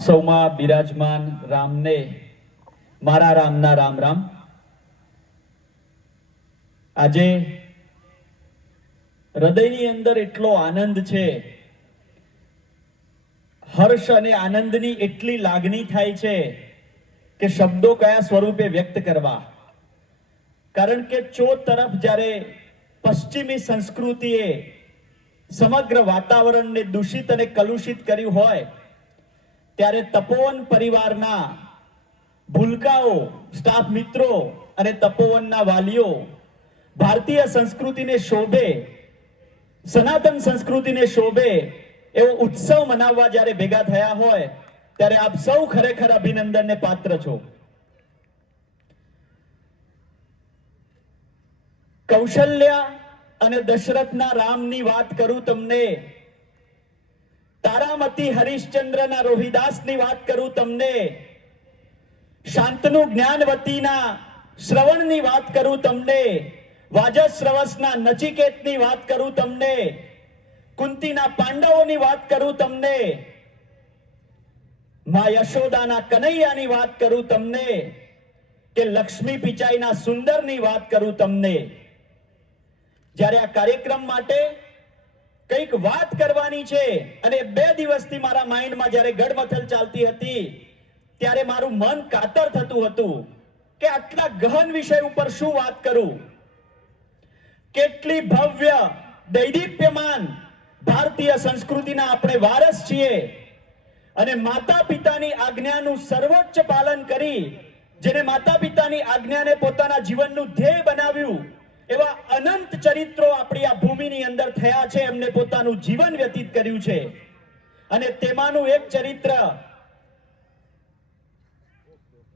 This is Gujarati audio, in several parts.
સૌમાં બિરાજમાન રામને, મારા રામના રામ રામ. આજે હૃદયની અંદર એટલો આનંદ છે, હર્ષ અને આનંદની એટલી લાગણી થાય છે કે શબ્દો કયા સ્વરૂપે વ્યક્ત કરવા. કારણ કે ચો તરફ જ્યારે પશ્ચિમી સંસ્કૃતિએ સમગ્ર વાતાવરણને દૂષિત અને કલુષિત કર્યું હોય ત્યારે તપોવન પરિવારના ભૂલકાઓ સ્ટાફ મિત્રો અને તપોવનના વાલીઓ ભારતીય સંસ્કૃતિને શોભે, સનાતન સંસ્કૃતિને શોભે એવો ઉત્સવ મનાવવા જ્યારે ભેગા થયા હોય, ત્યારે આપ સૌ ખરેખર અભિનંદનને પાત્ર છો. કૌશલ્ય અને દશરથના રામની વાત કરું તમને તારામતી હરિશ્ચંદ્રના રોહિદાસની વાત કરું તમને. શાંતનુ જ્ઞાનવતીના શ્રવણની વાત કરું તમને. વાજશ્રવસના નચિકેતની વાત કરું તમને. કુંતીના પાંડવોની વાત કરું તમને. મા યશોદાના કનૈયાની વાત કરું તમને. કે લક્ષ્મી પિચાઈના સુંદરની વાત કરું તમને. જ્યારે આ કાર્યક્રમ માટે કંઈક વાત કરવાની છે અને બે દિવસથી મારા માઇન્ડમાં જ્યારે ગડમથલ ચાલતી હતી, ત્યારે મારું મન કાતર થતું હતું કે આટલા ગહન વિષય ઉપર શું વાત કરું? કેટલી ભવ્ય, દૈદીપ્યમાન ભારતીય સંસ્કૃતિના આપણે વારસ છીએ અને માતા પિતાની આજ્ઞાનું સર્વોચ્ચ પાલન કરી, જેને માતા પિતાની આજ્ઞાને પોતાના જીવનનું ધ્યેય બનાવ્યું એવા અનંત ચરિત્રો આપણી આ ભૂમિની અંદર થયા છે, એમને પોતાનું જીવન વ્યતીત કર્યું છે. અને તેમાંનું એક ચરિત્ર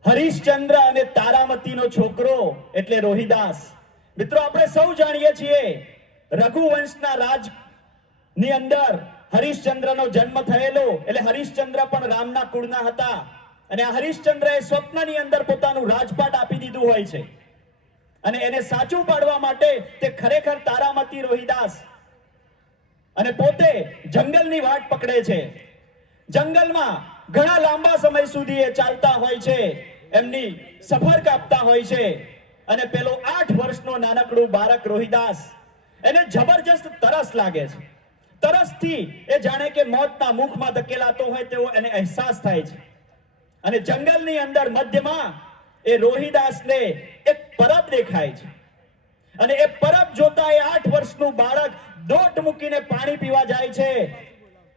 હરીશચંદ્ર અને તારામતીનો છોકરો, એટલે રોહિદાસ. મિત્રો, આપણે સૌ જાણીએ છીએ, રઘુવંશના રાજની અંદર હરીશચંદ્રનો જન્મ થયેલો, એટલે હરીશચંદ્ર પણ રામના કુળના હતા. અને હરીશચંદ્ર એ સ્વપ્નની અંદર પોતાનું રાજપાટ આપી દીધું હોય છે. અને એને સાચું પાડવા માટે તે ખરેખર તારામતી રોહિદાસ. અને પોતે જંગલની વાટ પકડે છે. જંગલમાં ઘણા લાંબા સમય સુધી એ ચાલતા હોય છે, એમની સફર કાપતા હોય છે. અને પેલો આઠ વર્ષનો નાનકડું બાળક રોહિદાસ, એને જબરજસ્ત તરસ લાગે છે. તરસથી એ જાણે કે મોતના મુખમાં ધકેલાતો હોય તેવો એને અહેસાસ થાય છે. અને જંગલની અંદર મધ્યમાં એ રોહિદાસને એક પરબ દેખાય છે. અને એ પરબ જોતા એ આઠ વર્ષનું બાળક દોટ મૂકીને પાણી પીવા જાય છે.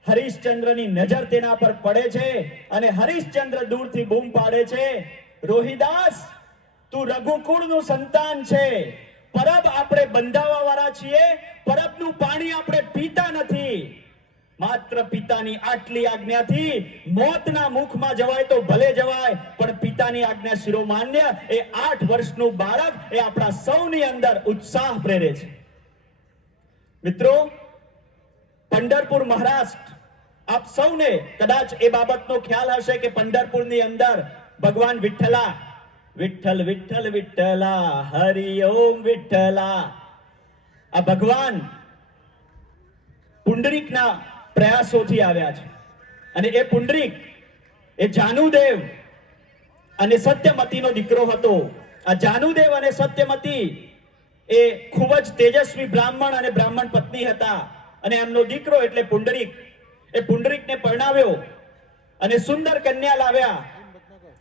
હરિશ્ચંદ્રની નજર તેના પર પડે છે અને હરિશ્ચંદ્ર દૂરથી બૂમ પાડે છે. રોહિદાસ, તું રઘુકુળનું સંતાન છે. પરબ આપણે બંધાવા વાળા છીએ. પરબનું પાણી આપણે પીતા નથી. માત્ર પિતાની આટલી આજ્ઞાથી મોતના મુખમાં જવાય તો ભલે જવાય, પણ પિતાની આજ્ઞા શિરોમાન્ય, એ આઠ વર્ષનું બાળક એ આપણા સૌની અંદર ઉત્સાહ પ્રેરે છે. મિત્રો, પંઢરપુર મહારાષ્ટ્ર, આપ સૌને કદાચ એ બાબતનો ખ્યાલ હશે કે પંઢરપુરની અંદર ભગવાન વિઠ્ઠલા, વિઠ્ઠલ વિઠ્ઠલ, વિઠ્ઠલા, હરિ ઓમ વિઠ્ઠલા. આ ભગવાન પુંડરીકના પ્રયાસોથી આવ્યા છે. અને એ પુંડરીક, એ જાનુદેવ અને સત્યમતીનો દીકરો હતો. આ જાનુદેવ અને સત્યમતી એ ખૂબ જ તેજસ્વી બ્રાહ્મણ અને બ્રાહ્મણ પત્ની હતા. અને એમનો દીકરો એટલે પુંડરીક. એ પુંડરીકને પરણાવ્યો અને સુંદર કન્યા લાવ્યા.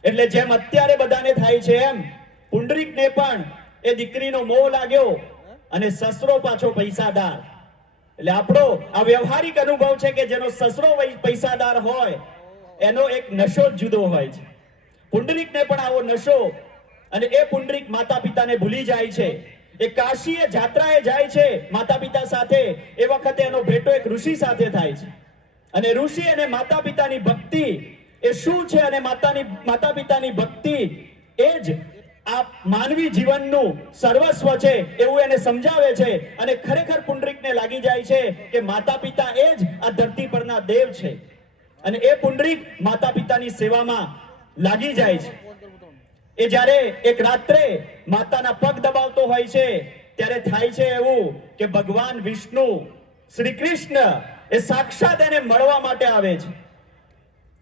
એટલે જેમ અત્યારે બધાને થાય છે એમ, પુંડરીકને પણ એ દીકરીનો મોહ લાગ્યો અને સસરો પાછો પૈસાદાર. એટલે આપણો આ વ્યવહારિક અનુભવ છે કે જેનો સસરો પૈસાદાર હોય, એનો એક નશો જુદો હોય છે. પુંડરીકને પણ આવો નશો અને એ પુંડરીક માતા પિતાને ભૂલી જાય છે. એ કાશીએ જાત્રાએ જાય છે માતા પિતા સાથે, એ વખતે એનો ભેટો એક ઋષિ સાથે થાય છે. અને ઋષિ અને માતા પિતાની ભક્તિ એ શું છે અને માતાની માતા પિતાની ભક્તિ એ જ આ માનવી જીવનનું સર્વસ્વ છે એવું એને સમજાવે છે અને ખરેખર પુંડરીકને લાગી જાય છે કે માતા પિતા એ જ આ ધરતી પરના દેવ છે. અને એ પુંડરીક માતા પિતાની સેવામાં લાગી જાય છે. એ જ્યારે એક રાત્રે માતાના પગ દબાવતો હોય છે, ત્યારે થાય છે એવું કે ભગવાન વિષ્ણુ શ્રી કૃષ્ણ એ સાક્ષાત એને મળવા માટે આવે છે.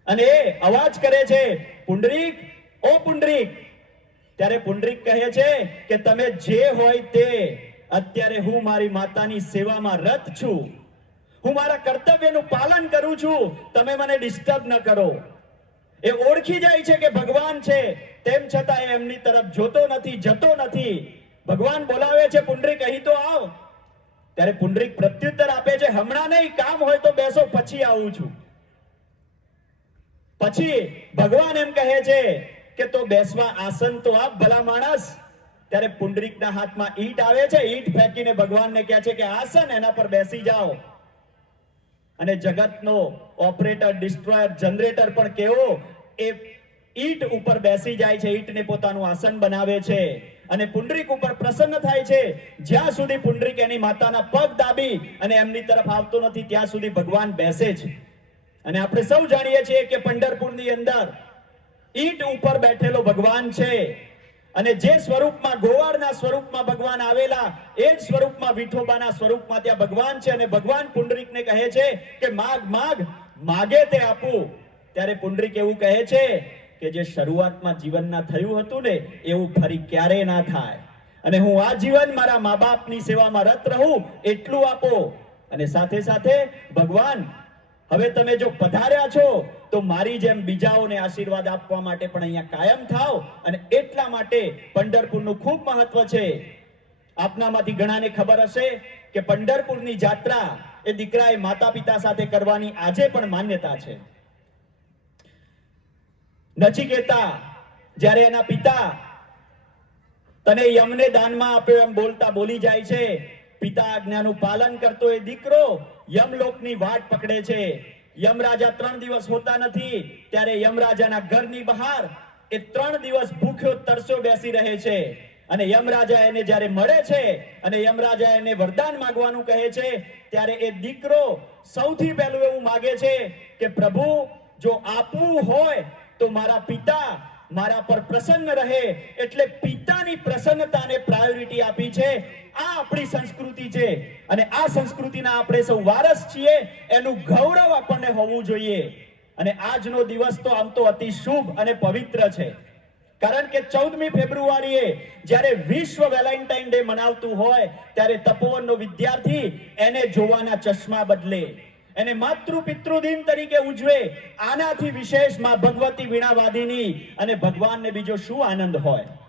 અને એ અવાજ કરે છે, પુંડરીક, ઓ પુંડરીક ત્યારે પુંડરીક કહે છે કે તમે જે હોય તે, અત્યારે હું મારી માતાની સેવામાં રત છું. હું મારા કર્તવ્યનું પાલન કરું છું. તમે મને ડિસ્ટર્બ ન કરો. એ ઓળખી જાય છે કે ભગવાન છે. તેમ છતાં એ એમની તરફ જોતો નથી, જતો નથી. ભગવાન બોલાવે છે, પુંડરીક, અહીં તો આવ. ત્યારે પુંડરીક પ્રત્યુત્તર આપે છે, હમણાં નહીં, કામ હોય તો બેસો, પછી આવું છું. પછી ભગવાન એમ કહે છે કે તો બેસવા આસન તો આપ ભલા માણસ. ત્યારે પુંડરીકના હાથમાં ઈટ આવે છે, ઈંટ ફેંકીને ભગવાનને કહે છે કે આસન એના પર બેસી જાઓ. અને જગતનો ઓપરેટર, ડિસ્ટ્રોયર, જનરેટર પણ કેવો? એ ઈટ ઉપર બેસી જાય છે, ઈટને પોતાનું આસન બનાવે છે. અને પુંડરીક ઉપર પ્રસન્ન થાય છે. જ્યાં સુધી પુંડરીક એની માતાના પગ દાબી અને એમની તરફ આવતો નથી, ત્યાં સુધી ભગવાન બેસે છે અને આપણે સૌ જાણીએ છીએ કે પંઢરપુરની અંદર ઈંટ ઉપર બેઠેલો ભગવાન છે. અને જે સ્વરૂપમાં, ગોવાળના સ્વરૂપમાં ભગવાન આવેલા, એ જ સ્વરૂપમાં, વિઠોબાના સ્વરૂપમાં ત્યાં ભગવાન છે. અને ભગવાન પુંડરીકને કહે છે કે, માગ માગ, માગે તે આપું. ત્યારે પુંડરીક એવું કહે છે કે, જે શરૂઆતમાં જીવનના થયું હતું ને, એવું ફરી ક્યારેય ના થાય. અને હું આ જીવન મારા મા બાપની સેવામાં રત રહું, એટલું આપો. અને સાથે સાથે ભગવાન હવે તમે જો પધાર્યા છો, તો મારી જેમ બીજાઓને આશીર્વાદ આપવા માટે પણ અહીંયા કાયમ થાવ અને એટલા માટે પંઢરપુરનું ખૂબ મહત્વ છે. આપનામાંથી ઘણાને ખબર હશે કે પંઢરપુરની જાત્રા એ દીકરાએ માતા પિતા સાથે કરવાની આજે પણ માન્યતા છે. નચિકેતા જ્યારે એના પિતા તને યમને દાનમાં આપ્યો એમ બોલતા બોલી જાય છે પિતા આજ્ઞાનું પાલન કરતો એ દીકરો યમલોકની વાટ પકડે છે. યમરાજા ત્રણ દિવસ હોતા નથી, ત્યારે યમરાજાના ઘરની બહાર એ ત્રણ દિવસ ભૂખ્યો તરસ્યો બેસી રહે છે. અને યમરાજા એને જ્યારે મળે છે અને યમરાજા એને વરદાન માંગવાનું કહે છે, ત્યારે એ દીકરો સૌથી પહેલું એવું માગે છે કે, પ્રભુ, જો આપવું હોય તો મારા પિતા મારા પર પ્રસન્ન રહે, એટલે પિતાની પ્રસન્નતાને પ્રાયોરિટી આપી છે. આ આપણી સંસ્કૃતિ છે અને આ સંસ્કૃતિના આપણે સૌ વારસ છીએ, એનું ગૌરવ આપણને હોવું જોઈએ. અને આજનો દિવસ તો આમ તો અતિ શુભ અને પવિત્ર છે. કારણ કે ચૌદમી ફેબ્રુઆરીએ જ્યારે વિશ્વ વેલેન્ટાઇન ડે મનાવતું હોય, ત્યારે તપોવનનો વિદ્યાર્થી એને જોવાના ચશ્મા બદલે. એને માતૃ પિતૃ દિન તરીકે ઉજવે. આનાથી વિશેષમાં ભગવતી વીણાવાદીની અને ભગવાનને બીજો શું આનંદ હોય?